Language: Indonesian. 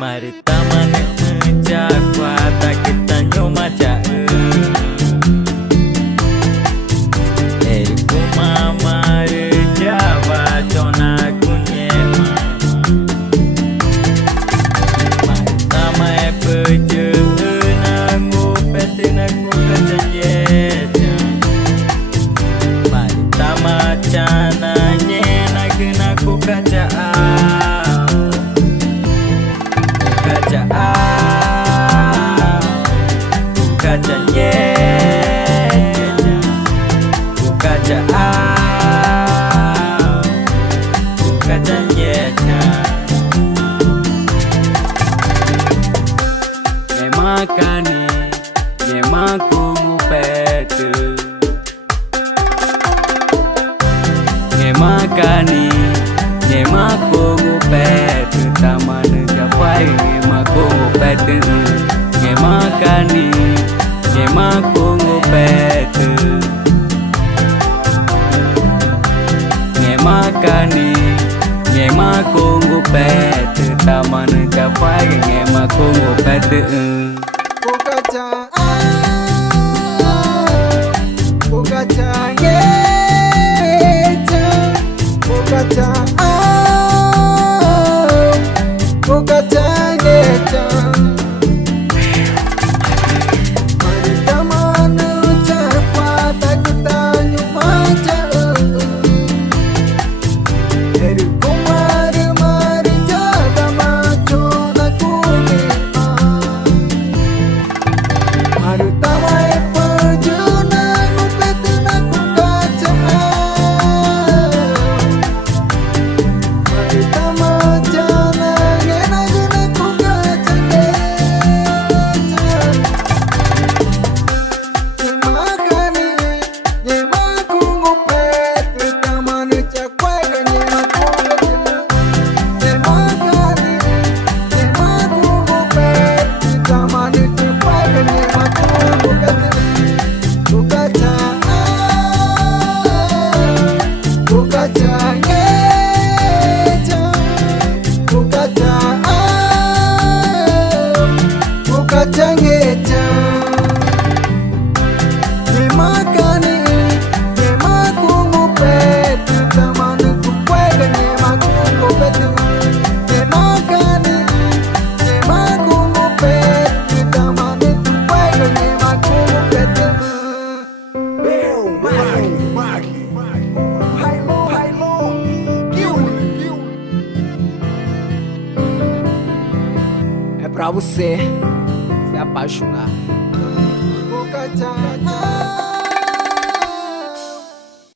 Mari taman menjakwa tak kita nyomaca mama Jawa cona kunyema Mari tamai peje nangu peti nangu kejanjeja Mari tamacana nyena kena ku kacaan Makani nyemaku ngupetu Nyemakani nyemaku ngupetu Taman Japai nyemaku ngupetu Nyemakani nyemaku ngupetu Nyemakani nyemaku ngupetu Taman Japai nyemaku ngupetu É pra você se apaixonar.